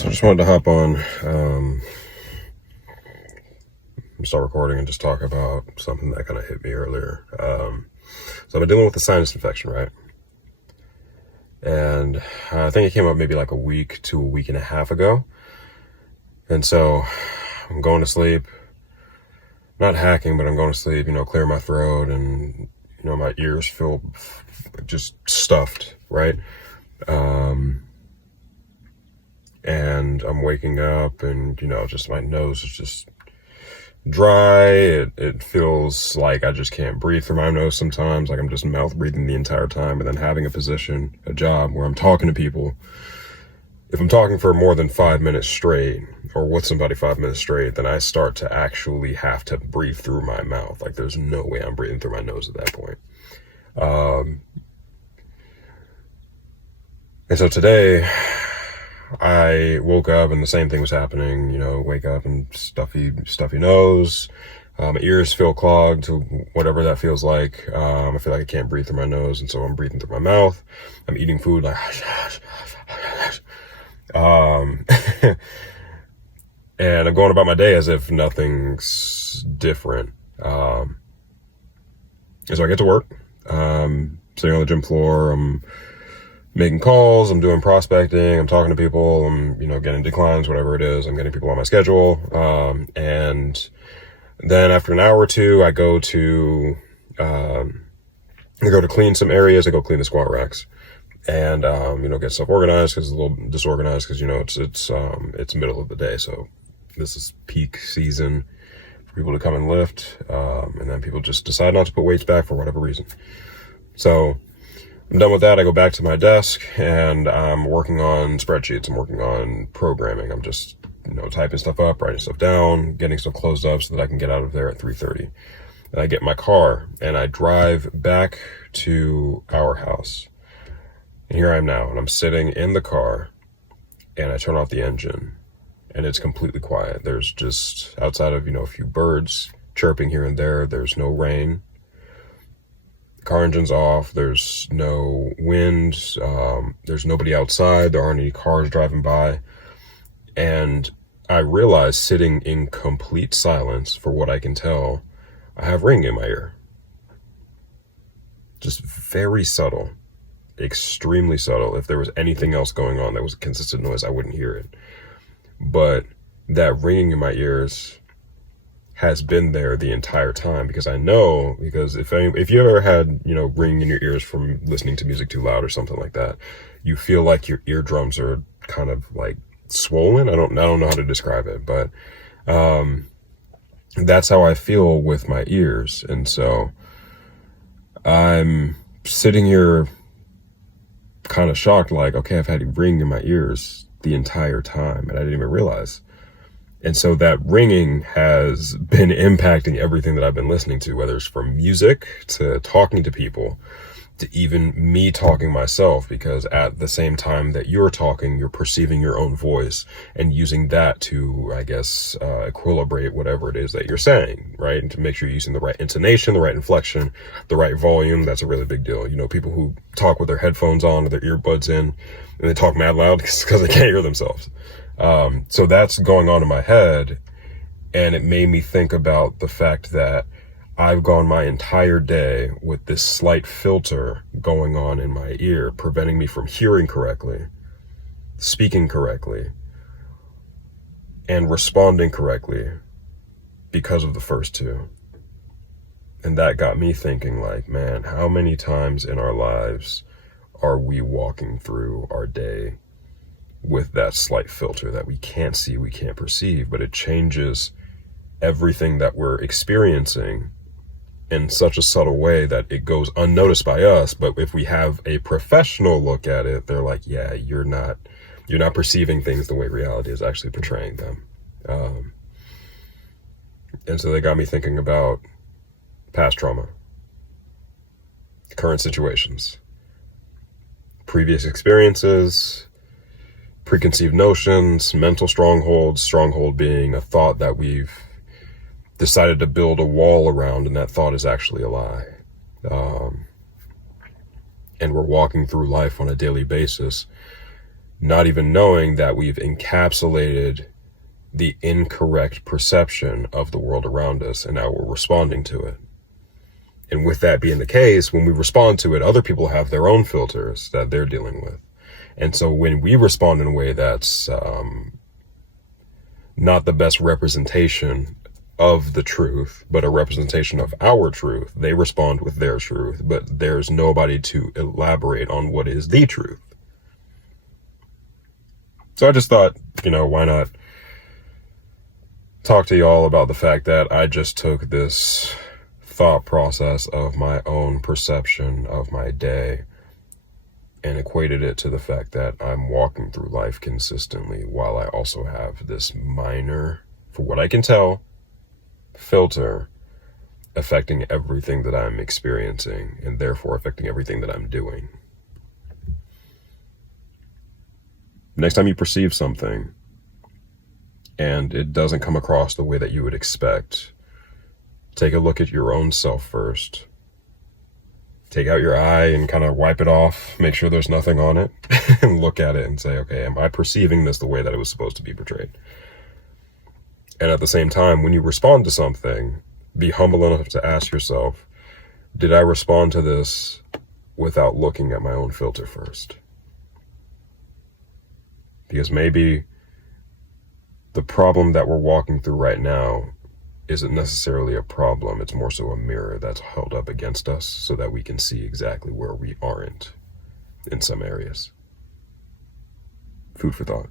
So I just wanted to hop on, start recording and just talk about something that kind of hit me earlier. So I've been dealing with a sinus infection, right? And I think it came up maybe like a week to a week and a half ago. And so I'm going to sleep, not hacking, but I'm going to sleep, clear my throat, and, my ears feel just stuffed, right? And I'm waking up and, just my nose is just dry. It feels like I just can't breathe through my nose sometimes, like I'm just mouth breathing the entire time. And then having a job where I'm talking to people, if I'm talking for more than 5 minutes straight, or with somebody 5 minutes straight, then I start to actually have to breathe through my mouth. Like there's no way I'm breathing through my nose at that point. And so today I woke up and the same thing was happening, wake up and stuffy nose, my ears feel clogged, to whatever that feels like. I feel like I can't breathe through my nose, and so I'm breathing through my mouth. I'm eating food like, and I'm going about my day as if nothing's different. And so I get to work, sitting on the gym floor, I'm making calls, I'm doing prospecting, I'm talking to people, I'm, getting declines, whatever it is, I'm getting people on my schedule. And then after an hour or two, I go to clean some areas. I go clean the squat racks and, get stuff organized, because it's a little disorganized, because, it's middle of the day. So this is peak season for people to come and lift. And then people just decide not to put weights back for whatever reason. So I'm done with that. I go back to my desk and I'm working on spreadsheets. I'm working on programming. I'm just, typing stuff up, writing stuff down, getting stuff closed up so that I can get out of there at 3:30. And I get in my car and I drive back to our house. And here I am now, and I'm sitting in the car and I turn off the engine and it's completely quiet. There's just, outside of, a few birds chirping here and there, there's no rain. The car engine's off, there's no wind, there's nobody outside, there aren't any cars driving by. And I realize, sitting in complete silence, for what I can tell, I have ringing in my ear. Just very subtle, extremely subtle. If there was anything else going on that was a consistent noise, I wouldn't hear it. But that ringing in my ears has been there the entire time, because if you ever had, ringing in your ears from listening to music too loud or something like that, you feel like your eardrums are kind of like swollen. I don't know how to describe it, but that's how I feel with my ears. And so I'm sitting here kind of shocked, like, okay, I've had ringing in my ears the entire time and I didn't even realize. And so that ringing has been impacting everything that I've been listening to, whether it's from music to talking to people to even me talking myself, because at the same time that you're talking, you're perceiving your own voice and using that to, I guess, equilibrate whatever it is that you're saying, right? And to make sure you're using the right intonation, the right inflection, the right volume. That's a really big deal. People who talk with their headphones on or their earbuds in and they talk mad loud because they can't hear themselves. So that's going on in my head, and it made me think about the fact that I've gone my entire day with this slight filter going on in my ear, preventing me from hearing correctly, speaking correctly, and responding correctly because of the first two. And that got me thinking, like, man, how many times in our lives are we walking through our day with that slight filter that we can't see, we can't perceive, but it changes everything that we're experiencing in such a subtle way that it goes unnoticed by us. But if we have a professional look at it, they're like, yeah, you're not perceiving things the way reality is actually portraying them. And so they got me thinking about past trauma, current situations, previous experiences, preconceived notions, mental strongholds, stronghold being a thought that we've decided to build a wall around, and that thought is actually a lie. And we're walking through life on a daily basis not even knowing that we've encapsulated the incorrect perception of the world around us, and now we're responding to it. And with that being the case, when we respond to it, other people have their own filters that they're dealing with. And so when we respond in a way that's not the best representation of the truth, but a representation of our truth, they respond with their truth, but there's nobody to elaborate on what is the truth. So I just thought, why not talk to y'all about the fact that I just took this thought process of my own perception of my day and equated it to the fact that I'm walking through life consistently while I also have this minor, for what I can tell, filter affecting everything that I'm experiencing and therefore affecting everything that I'm doing. Next time you perceive something and it doesn't come across the way that you would expect, take a look at your own self first. Take out your eye and kind of wipe it off, make sure there's nothing on it, and look at it and say, okay, am I perceiving this the way that it was supposed to be portrayed? And at the same time, when you respond to something, be humble enough to ask yourself, did I respond to this without looking at my own filter first? Because maybe the problem that we're walking through right now isn't necessarily a problem. It's more so a mirror that's held up against us so that we can see exactly where we aren't in some areas. Food for thought.